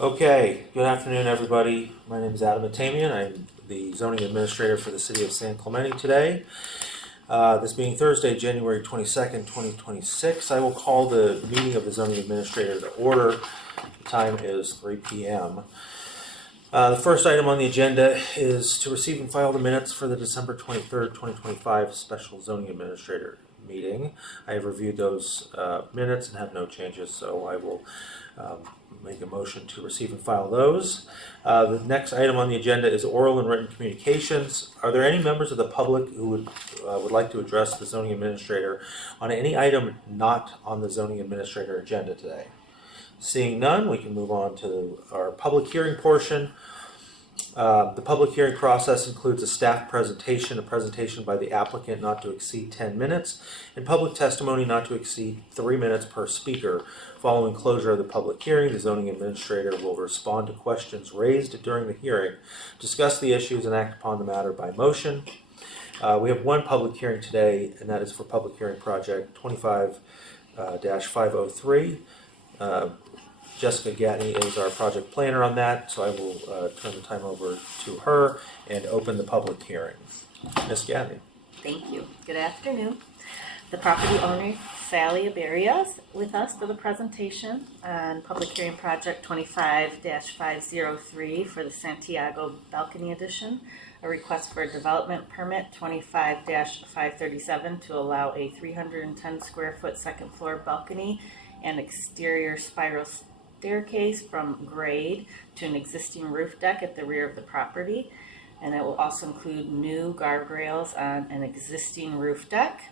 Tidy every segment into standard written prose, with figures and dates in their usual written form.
Okay, good afternoon, everybody. My name is Adam Atamian. I'm the zoning administrator for the city of San Clemente today. This being Thursday, January 22nd, 2026, I will call the meeting of the zoning administrator to order. The time is 3 p.m. The first item on the agenda is to receive and file the minutes for the December 23rd, 2025 special zoning administrator meeting. I have reviewed those minutes and have no changes, so I will make a motion to receive and file those. The next item on the agenda is oral and written communications. Are there any members of the public who would like to address the zoning administrator on any item not on the zoning administrator agenda today? Seeing none, we can move on to our public hearing portion. The public hearing process includes a staff presentation, a presentation by the applicant not to exceed 10 minutes, and public testimony not to exceed 3 minutes per speaker. Following closure of the public hearing, the zoning administrator will respond to questions raised during the hearing, discuss the issues, and act upon the matter by motion. We have one public hearing today, and that is for public hearing project 25-503. Jessica Gatney is our project planner on that, so I will turn the time over to her and open the public hearing. Ms. Gatney. Thank you. Good afternoon. The property owner, Sally Aberia, is with us for the presentation on public hearing project 25-503 for the Santiago Balcony Addition, a request for a development permit 25-537 to allow a 310 square foot second floor balcony and exterior spiral staircase from grade to an existing roof deck at the rear of the property, and it will also include new guardrails on an existing roof deck.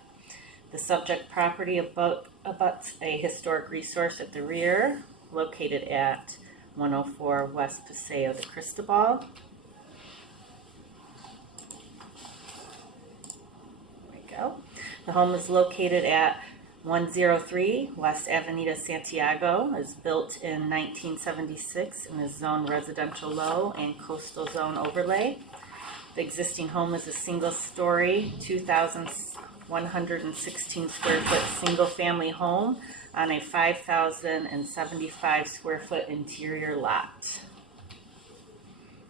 The subject property abuts a historic resource at the rear, located at 104 West Paseo de Cristobal. There we go. The home is located at 103 West Avenida Santiago, is built in 1976 and is zoned residential low and coastal zone overlay. The existing home is a single-story, 2,116 square foot single-family home on a 5,075 square foot interior lot.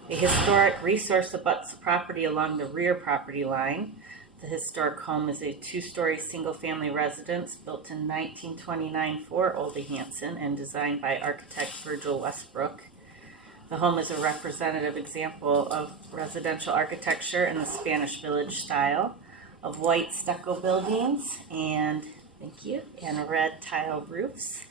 A historic resource abuts the property along the rear property line. The historic home is a two-story single-family residence built in 1929 for Oldie Hanson and designed by architect Virgil Westbrook. The home is a representative example of residential architecture in the Spanish Village style, of white stucco buildings and red tile roofs.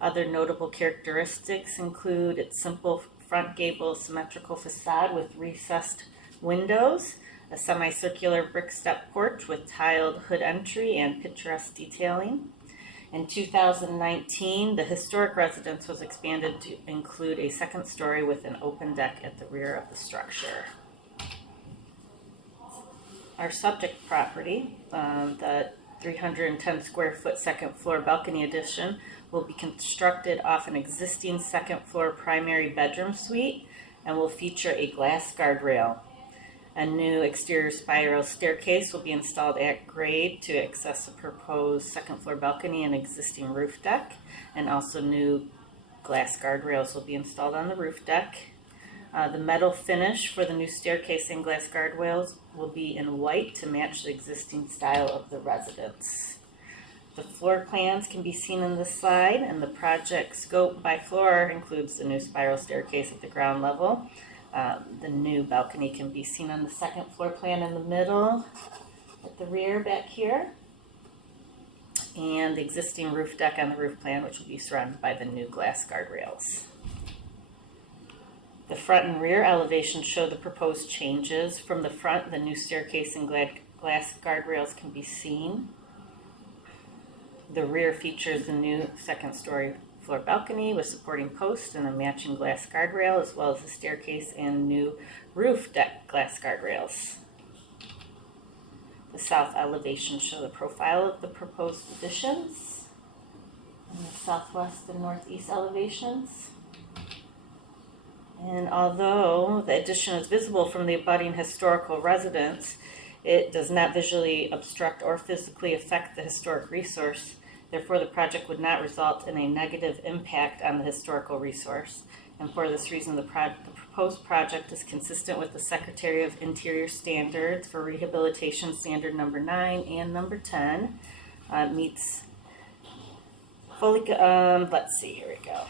Other notable characteristics include its simple front gable symmetrical facade with recessed windows, a semicircular brick step porch with tiled hood entry and picturesque detailing. In 2019, the historic residence was expanded to include a second story with an open deck at the rear of the structure. Our subject property, the 310 square foot second floor balcony addition, will be constructed off an existing second floor primary bedroom suite and will feature a glass guardrail. A new exterior spiral staircase will be installed at grade to access the proposed second floor balcony and existing roof deck, and also new glass guardrails will be installed on the roof deck. The metal finish for the new staircase and glass guardrails will be in white to match the existing style of the residence. The floor plans can be seen in this slide, and the project scope by floor includes the new spiral staircase at the ground level. The new balcony can be seen on the second floor plan in the middle, at the rear back here, and the existing roof deck on the roof plan, which will be surrounded by the new glass guardrails. The front and rear elevations show the proposed changes. From the front, the new staircase and glass guardrails can be seen. The rear features the new second story floor balcony with supporting posts and a matching glass guardrail, as well as the staircase and new roof deck glass guardrails. The south elevations show the profile of the proposed additions, and the southwest and northeast elevations. And although the addition is visible from the abutting historical residence, it does not visually obstruct or physically affect the historic resource. Therefore, the project would not result in a negative impact on the historical resource, And for this reason, the proposed project is consistent with the Secretary of Interior standards for rehabilitation, standard number 9 and number 10. Meets fully, let's see, here we go.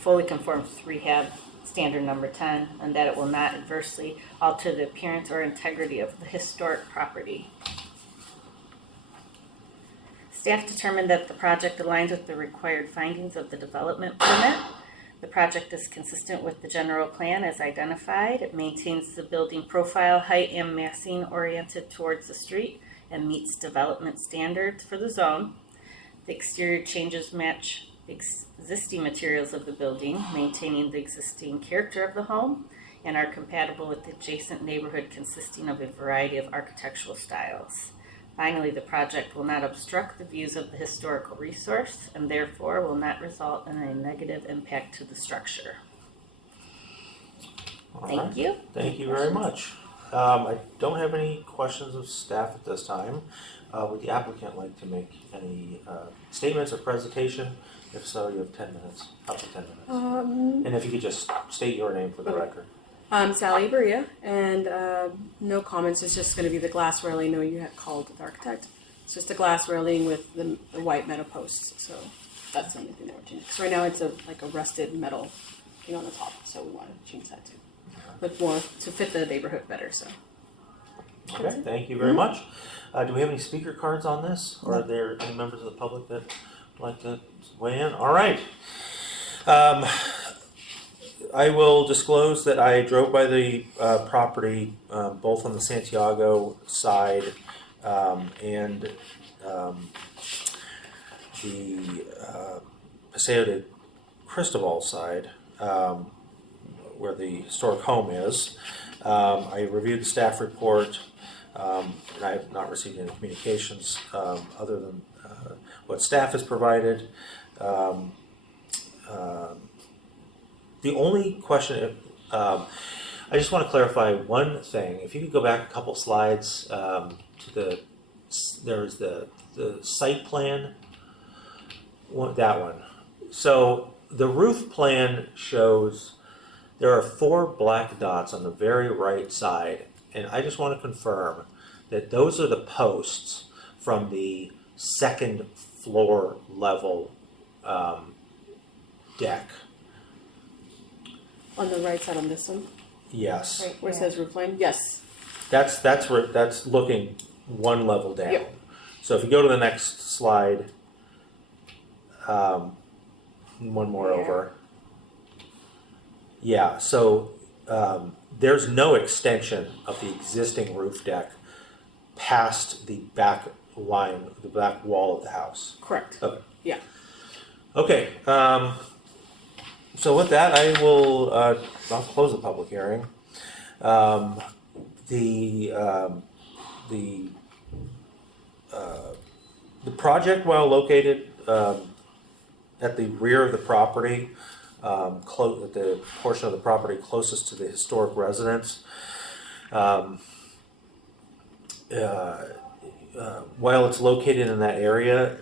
Fully conforms with rehab standard number 10, and that it will not adversely alter the appearance or integrity of the historic property. Staff determined that the project aligns with the required findings of the development permit. The project is consistent with the general plan as identified. It maintains the building profile, height, and massing oriented towards the street and meets development standards for the zone. The exterior changes match the existing materials of the building, maintaining the existing character of the home, and are compatible with the adjacent neighborhood consisting of a variety of architectural styles. Finally, the project will not obstruct the views of the historical resource and therefore will not result in a negative impact to the structure. Thank you. Thank you very much. I don't have any questions of staff at this time. Would the applicant like to make any statements or presentation? If so, you have 10 minutes, up to 10 minutes. And if you could just state your name for the record. I'm Sally Berea, and no comments. It's just going to be the glass railing. No, you had called the architect. It's just a glass railing with the white metal posts. So that's the only thing that we're changing. Because right now it's like a rusted metal thing on the top. So we want to change that too. Look more to fit the neighborhood better. So. Okay, thank you very much. Do we have any speaker cards on this? Or are there any members of the public that would like to weigh in? All right. I will disclose that I drove by the property both on the Santiago side and the Paseo de Cristobal side, where the historic home is. I reviewed the staff report, and I have not received any communications other than what staff has provided. The only question, I just want to clarify one thing. If you could go back a couple slides to there's the site plan, that one. So the roof plan shows there are 4 black dots on the very right side, and I just want to confirm that those are the posts from the second floor level deck. On the right side on this one, Yes. right where it says roof line, yes. That's looking one level down. Yep. So if you go to the next slide, one more over. Yeah, so there's no extension of the existing roof deck past the back line, the back wall of the house. Correct. Okay. Yeah. Okay. So with that, I will I'll close the public hearing. The project, while located at the rear of the property, at the portion of the property closest to the historic residence, while it's located in that area,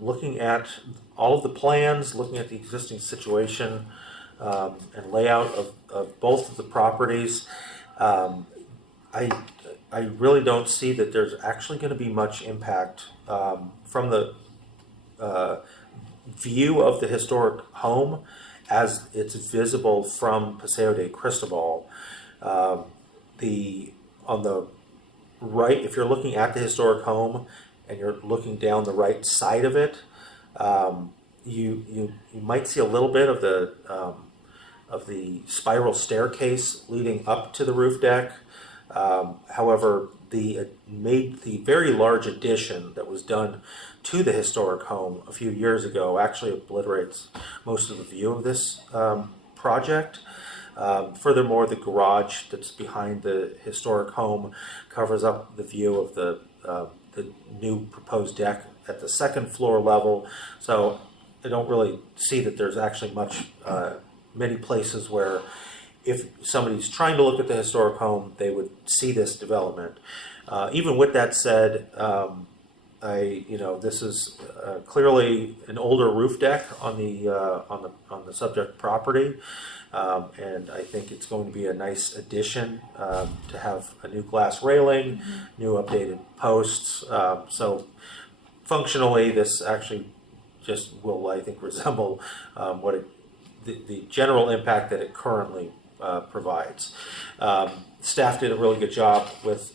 looking at all of the plans, looking at the existing situation and layout of both of the properties, I really don't see that there's actually going to be much impact from the view of the historic home as it's visible from Paseo de Cristobal. On the right, if you're looking at the historic home and you're looking down the right side of it, you might see a little bit of the spiral staircase leading up to the roof deck. However, the very large addition that was done to the historic home a few years ago actually obliterates most of the view of this project. Furthermore, the garage that's behind the historic home covers up the view of the new proposed deck at the second floor level. So I don't really see that there's actually many places where if somebody's trying to look at the historic home, they would see this development. Even with that said, this is clearly an older roof deck on the subject property, and I think it's going to be a nice addition to have a new glass railing, new updated posts. So functionally, this actually just will, I think, resemble the general impact that it currently provides. Staff did a really good job with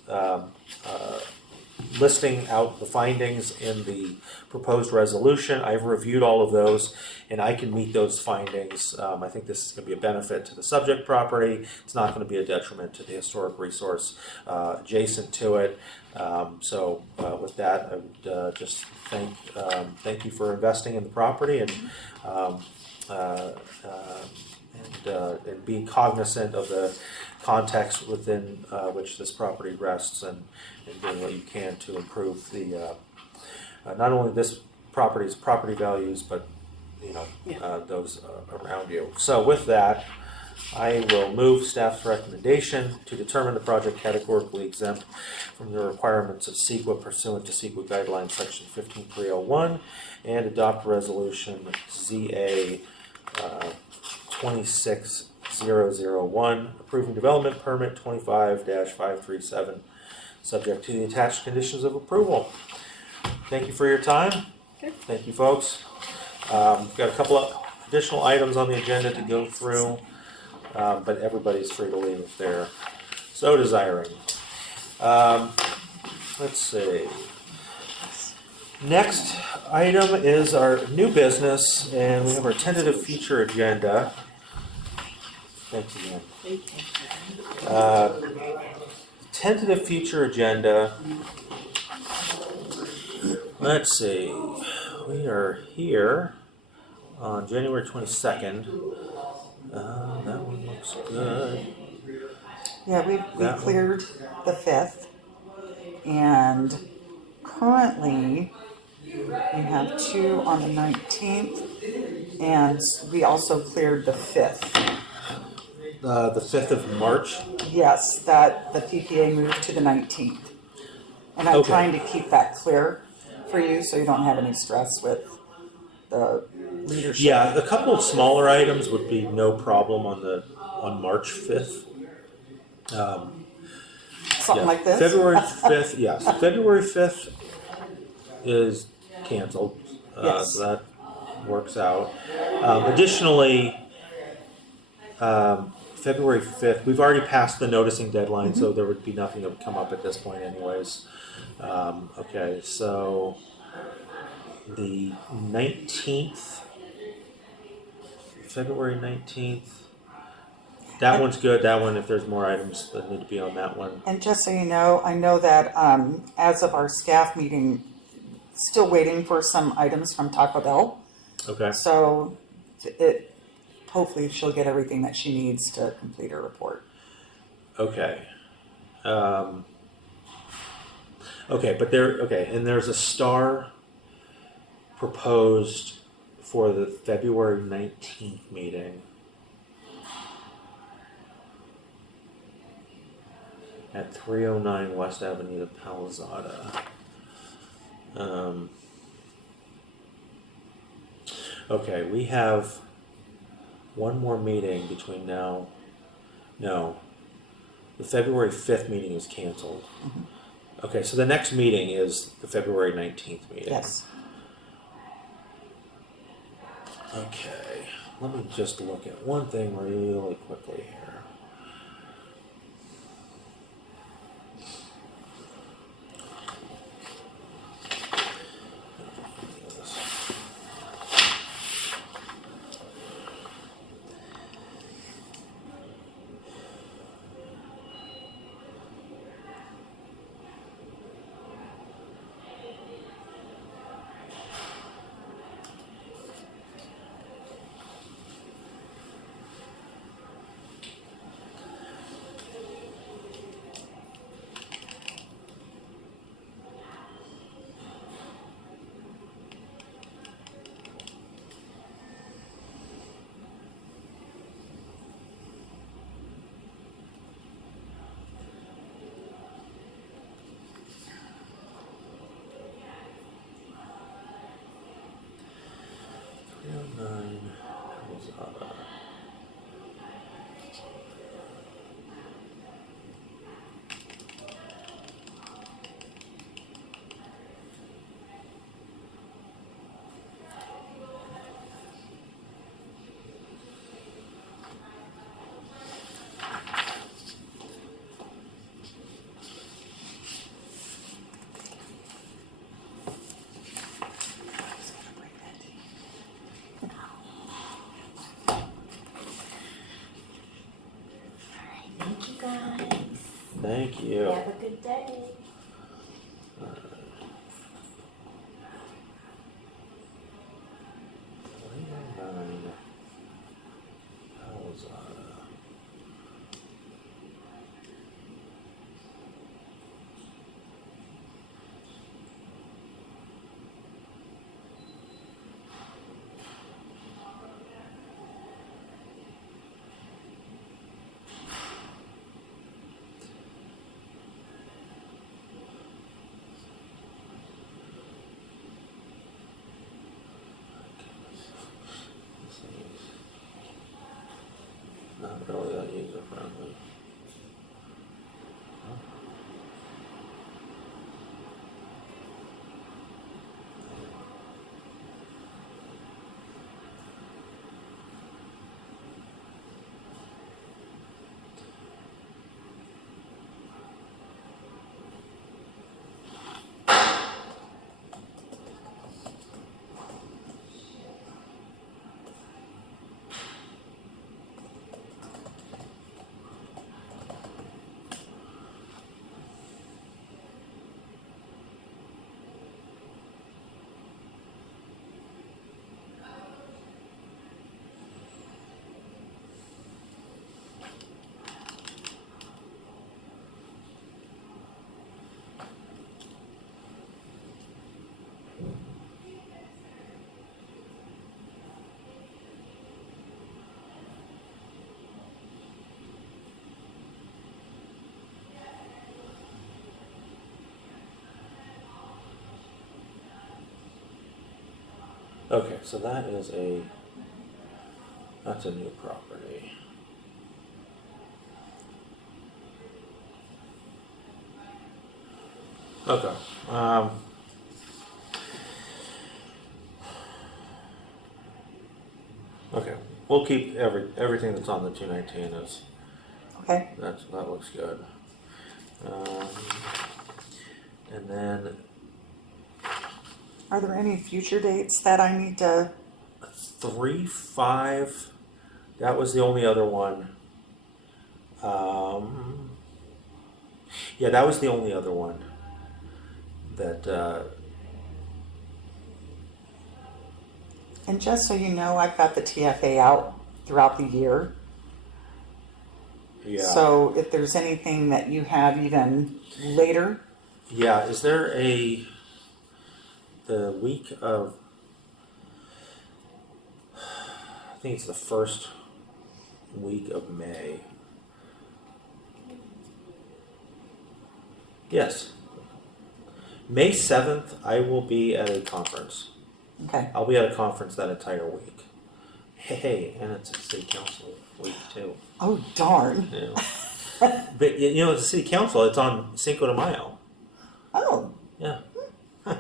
listing out the findings in the proposed resolution. I've reviewed all of those, and I can meet those findings. I think this is going to be a benefit to the subject property. It's not going to be a detriment to the historic resource adjacent to it. So with that, I would just thank you for investing in the property and being cognizant of the context within which this property rests, and doing what you can to improve the not only this property's property values, but those around you. So with that, I will move staff's recommendation to determine the project categorically exempt from the requirements of CEQA pursuant to CEQA guidelines section 15301, and adopt resolution ZA 26001, approving development permit 25-537, subject to the attached conditions of approval. Thank you for your time. Okay. Thank you, folks. We've got a couple of additional items on the agenda to go through, but everybody's free to leave if they're so desiring. Let's see. Next item is our new business, and we have our tentative future agenda. Thanks again. Tentative future agenda. Let's see. We are here on January 22nd. That one looks good. Yeah, we cleared the 5th, and currently we have 2 on the 19th, and we also cleared the 5th. The 5th of March. Yes, that the PPA moved to the 19th. And I'm Okay. trying to keep that clear for you so you don't have any stress with the leadership. Yeah, a couple of smaller items would be no problem on March 5th. Something like this? February 5th, yes. February 5th is canceled. Yes. So that works out. Additionally, February 5th, we've already passed the noticing deadline, so there would be nothing that would come up at this point anyways. Okay, so the 19th, February 19th, that one's good. That one, if there's more items that need to be on that one. And just so you know, I know that as of our staff meeting, still waiting for some items from Taco Bell. Okay. So hopefully she'll get everything that she needs to complete her report. Okay. Okay, but and there's a star proposed for the February 19th meeting at 309 West Avenue, Palisada. Okay, we have one more meeting between now. No, the February 5th meeting is canceled. Okay, so the next meeting is the February 19th meeting. Yes. Okay, let me just look at one thing really quickly here. Thank you. Have a good day. Not really that user friendly. Okay, so that's a new property. Okay. Okay, we'll keep everything that's on the 219 is, Okay, that looks good. And then are there any future dates that I need to, 3-5, that was the only other one. Yeah, that was the only other one that, and just so you know, I've got the TFA out throughout the year. yeah. So if there's anything that you have even later, Yeah, is there the week of, I think it's the first week of May. Yes. May 7th, I will be at a conference. okay, I'll be at a conference that entire week. Hey, and it's a city council week too. oh darn, You know. But you know, it's a city council, it's on Cinco de Mayo. oh, Yeah. Huh.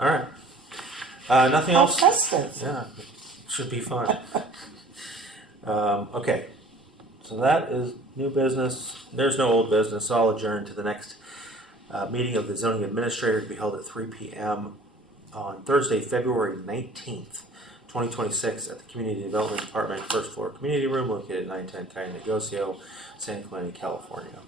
All right. Nothing how else? festive. Yeah, should be fun. Okay, so that is new business. There's no old business. So I'll adjourn to the next meeting of the zoning administrator to be held at 3 p.m. on Thursday, February 19th, 2026 at the Community Development Department, first floor community room located at 910 Calle Negocio, San Clemente, California.